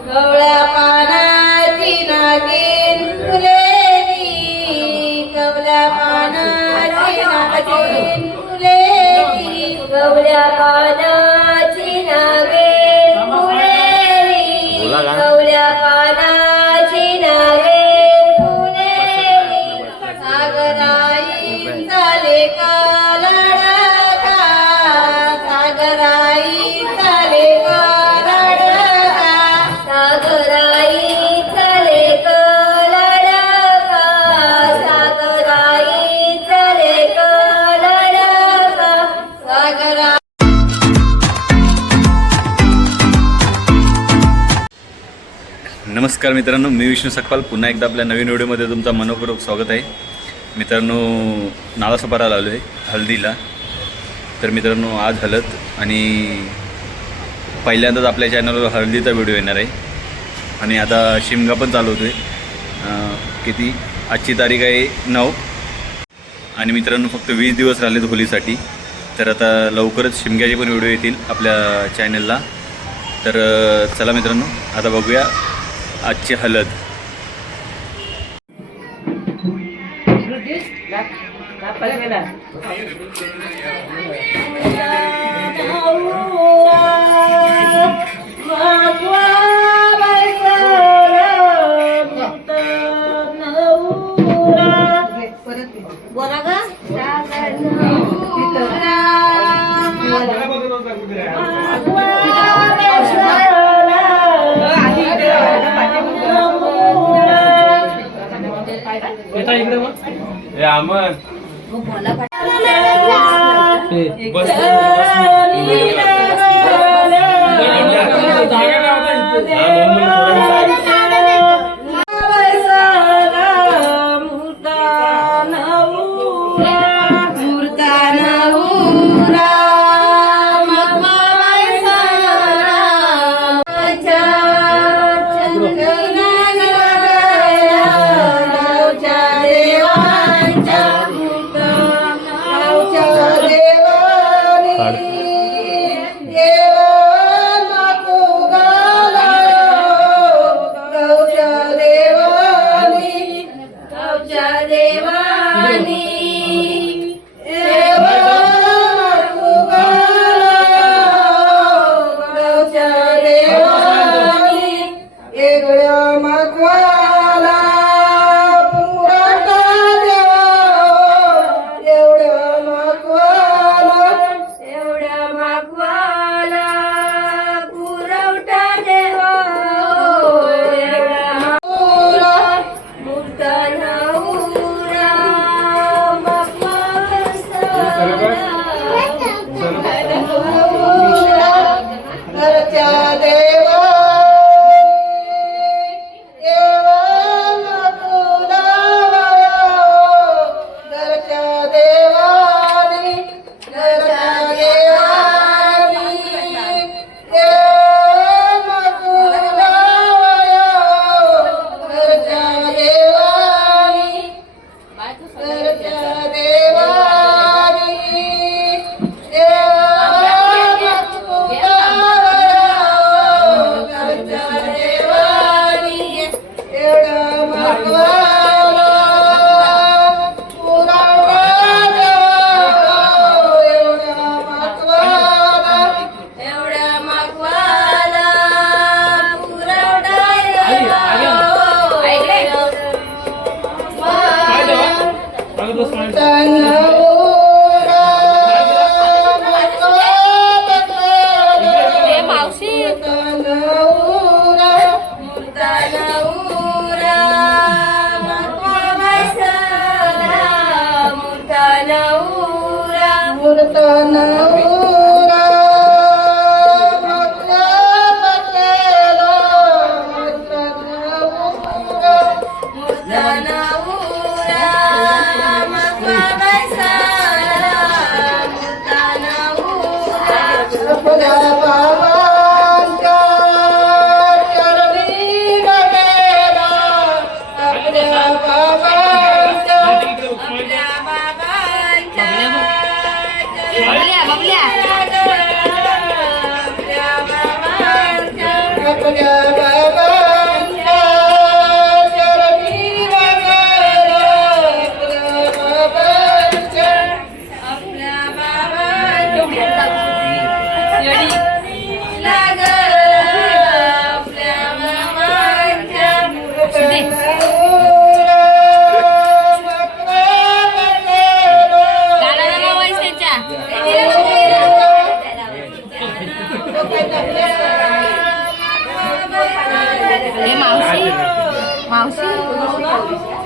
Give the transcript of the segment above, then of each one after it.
Добр... नमस्कार मित्रांनो मी विष्णू सकपाल. पुन्हा एकदा आपल्या नवीन व्हिडिओमध्ये तुमचा मनपूर्वक स्वागत आहे. मित्रांनो नालासोपाराला आलो आहे हल्दीला तर मित्रांनो आज हलत आणि पहिल्यांदाच आपल्या चॅनलवर हळदीचा व्हिडिओ येणार आहे. आणि आता शिमगा पण चालू होतो आहे किती? आजची तारीख आहे नऊ. आणि मित्रांनो फक्त वीस दिवस राहिलेत होलीसाठी. तर आता लवकरच शिमग्याचे पण व्हिडिओ येतील आपल्या चॅनलला तर चला मित्रांनो आता बघूया आजची हलद. देवानी मावशी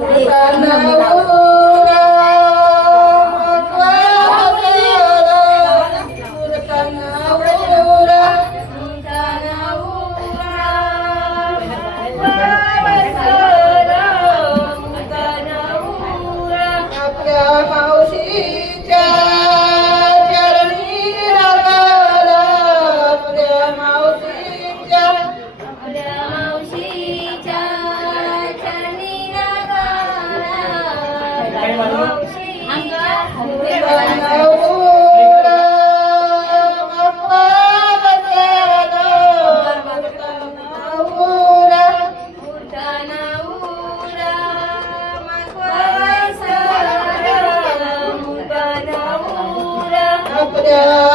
Di sana. Yeah.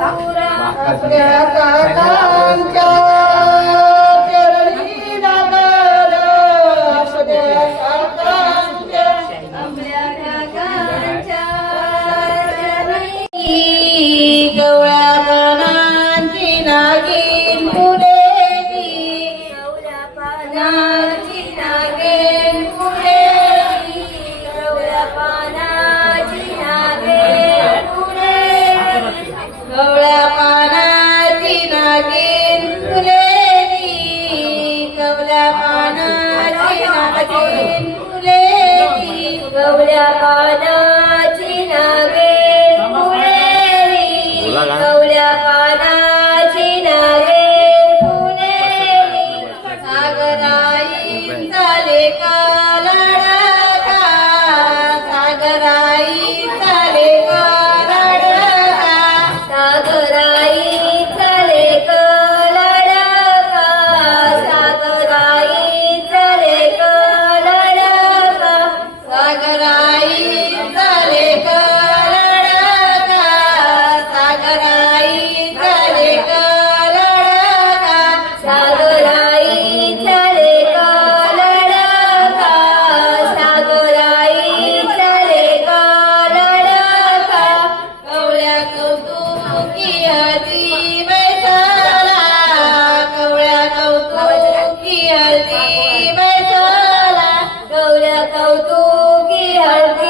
Surah Kesehatan தூக்கி அழகு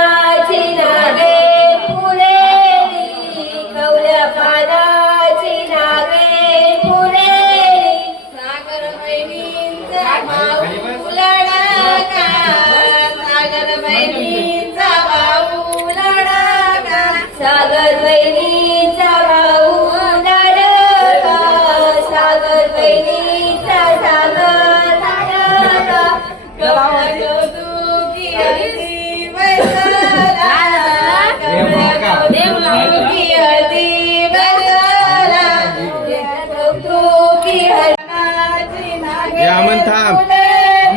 या अमन थांब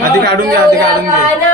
आधी काढून घ्या आधी काढून घ्या.